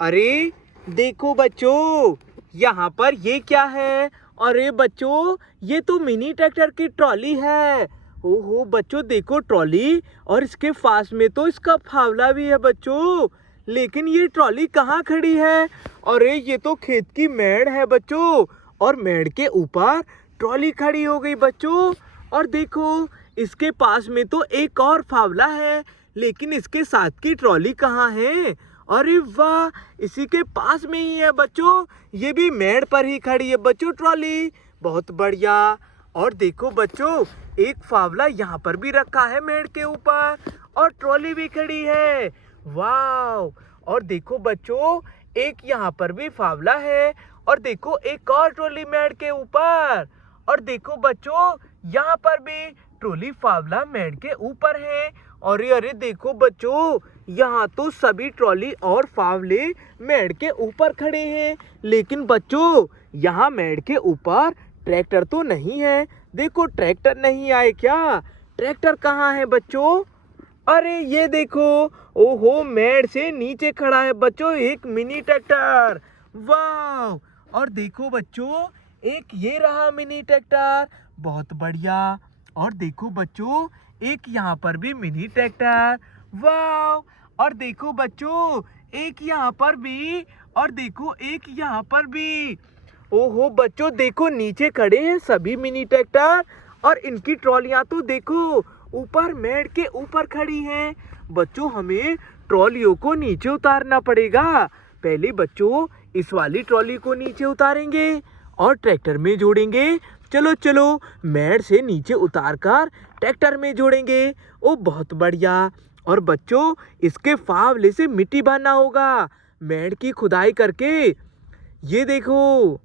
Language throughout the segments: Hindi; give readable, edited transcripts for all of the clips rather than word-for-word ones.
अरे देखो बच्चों, यहाँ पर ये क्या है? अरे बच्चों, ये तो मिनी ट्रैक्टर की ट्रॉली है। ओहो बच्चों, देखो ट्रॉली, और इसके पास में तो इसका फावला भी है बच्चों। लेकिन ये ट्रॉली कहाँ खड़ी है? अरे ये तो खेत की मेड़ है बच्चों, और मेड़ के ऊपर ट्रॉली खड़ी हो गई बच्चों। और देखो, इसके पास में तो एक और फावला है, लेकिन इसके साथ की ट्रॉली कहाँ है? अरे वाह, इसी के पास में ही है बच्चों। ये भी मेड़ पर ही खड़ी है बच्चों ट्रॉली। बहुत बढ़िया। और देखो बच्चों, एक फावला यहाँ पर भी रखा है मेड़ के ऊपर, और ट्रॉली भी खड़ी है। वाह। और देखो बच्चों, एक यहाँ पर भी फावला है, और देखो एक और ट्रॉली मेड़ के ऊपर। और देखो बच्चों, यहाँ पर भी ट्रॉली फावला मेड़ के ऊपर है। अरे अरे देखो बच्चों, यहाँ तो सभी ट्रॉली और फावले मेड़ के ऊपर खड़े हैं। लेकिन बच्चों, यहाँ मेड़ के ऊपर ट्रैक्टर तो नहीं है। देखो ट्रैक्टर नहीं आए क्या? ट्रैक्टर कहाँ है बच्चों? अरे ये देखो, ओहो मेड़ से नीचे खड़ा है बच्चों एक मिनी ट्रैक्टर। वाह। और देखो बच्चों, एक ये रहा मिनी ट्रैक्टर। बहुत बढ़िया। और देखो बच्चों, एक यहाँ पर भी मिनी ट्रैक्टर। वाह। और देखो बच्चों, एक यहाँ पर भी, और देखो एक यहाँ पर भी। ओहो बच्चों, देखो नीचे खड़े हैं सभी मिनी ट्रैक्टर, और इनकी ट्रॉलियां तो देखो ऊपर मेड़ के ऊपर खड़ी हैं। बच्चों, हमें ट्रॉलियों को नीचे उतारना पड़ेगा। पहले बच्चों, इस वाली ट्रॉली को नीचे उतारेंगे और ट्रैक्टर में जोड़ेंगे। चलो चलो, मेड़ से नीचे उतारकर ट्रैक्टर में जोड़ेंगे। ओ बहुत बढ़िया। और बच्चों, इसके फावले से मिट्टी भरना होगा मेड़ की खुदाई करके। ये देखो,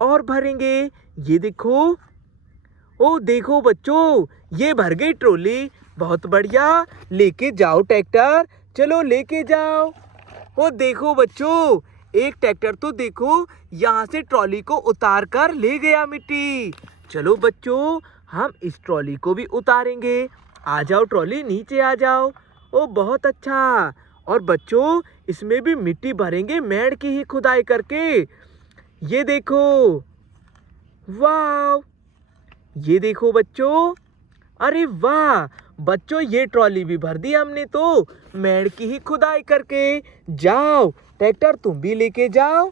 और भरेंगे। ये देखो, ओ देखो बच्चों, ये भर गई ट्रॉली। बहुत बढ़िया। लेके जाओ ट्रैक्टर, चलो लेके जाओ। ओ देखो बच्चों, एक ट्रैक्टर तो देखो यहाँ से ट्रॉली को उतार कर ले गया मिट्टी। चलो बच्चों, हम इस ट्रॉली को भी उतारेंगे। आ जाओ ट्रॉली, नीचे आ जाओ। ओ बहुत अच्छा। और बच्चों, इसमें भी मिट्टी भरेंगे मेड़ की ही खुदाई करके। ये देखो, वाह। ये देखो बच्चों, अरे वाह बच्चों, ये ट्रॉली भी भर दी हमने तो मेड़ की ही खुदाई करके। जाओ ट्रैक्टर, तुम भी लेके जाओ।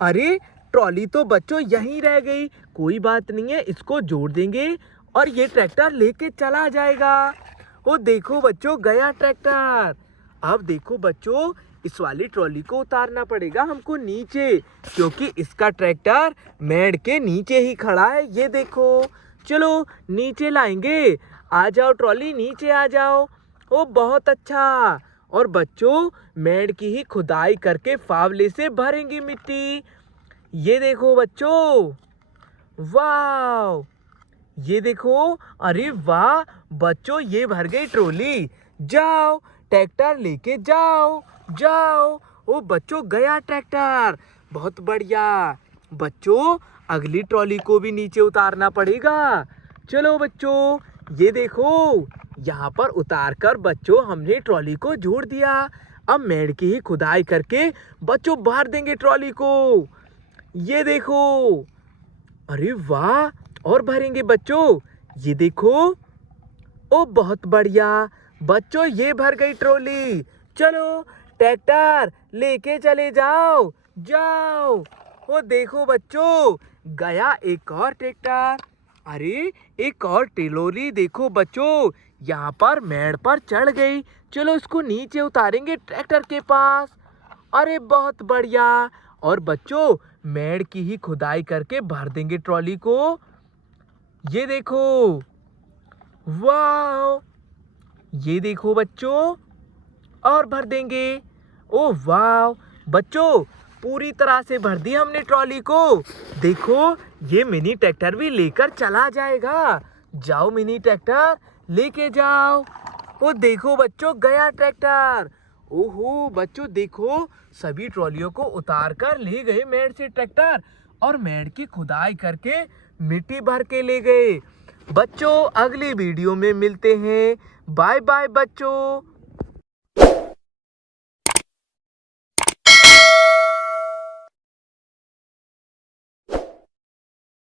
अरे ट्रॉली तो बच्चों यहीं रह गई। कोई बात नहीं है, इसको जोड़ देंगे और ये ट्रैक्टर लेके चला जाएगा। वो देखो बच्चों, गया ट्रैक्टर। अब देखो बच्चों, इस वाली ट्रॉली को उतारना पड़ेगा हमको नीचे, क्योंकि इसका ट्रैक्टर मेड़ के नीचे ही खड़ा है। ये देखो, चलो नीचे लाएंगे। आ जाओ ट्रॉली, नीचे आ जाओ। ओ बहुत अच्छा। और बच्चों, मेड़ की ही खुदाई करके फावले से भरेंगे मिट्टी। ये देखो बच्चों, वाह। ये देखो, अरे वाह बच्चों, ये भर गई ट्रॉली। जाओ ट्रैक्टर लेके जाओ, जाओ। ओ बच्चों, गया ट्रैक्टर। बहुत बढ़िया। बच्चों, अगली ट्रॉली को भी नीचे उतारना पड़ेगा। चलो बच्चों, ये देखो, यहाँ पर उतार कर बच्चों हमने ट्रॉली को जोड़ दिया। अब मेड़ की ही खुदाई करके बच्चों भर देंगे ट्रॉली को। ये देखो, अरे वाह, और भरेंगे बच्चों। ये देखो, ओ बहुत बढ़िया बच्चों, ये भर गई ट्रॉली। चलो ट्रैक्टर लेके चले जाओ, जाओ। ओ देखो बच्चों, गया एक और ट्रैक्टर। अरे एक और ट्रॉली देखो बच्चों, यहाँ पर मेड़ पर चढ़ गई। चलो इसको नीचे उतारेंगे ट्रैक्टर के पास। अरे बहुत बढ़िया। और बच्चों, मेड़ की ही खुदाई करके भर देंगे ट्रॉली को। ये देखो, वाह। ये देखो बच्चों, और भर देंगे। ओ वाह बच्चों, पूरी तरह से भर दी हमने ट्रॉली को। देखो, ये मिनी ट्रैक्टर भी लेकर चला जाएगा। जाओ मिनी ट्रैक्टर, लेके जाओ। ओ देखो बच्चों, गया ट्रैक्टर। ओहो बच्चों, देखो सभी ट्रॉलियों को उतार कर ले गए मेड़ से ट्रैक्टर, और मेड़ की खुदाई करके मिट्टी भर के ले गए। बच्चों, अगली वीडियो में मिलते हैं। बाय बाय बच्चों।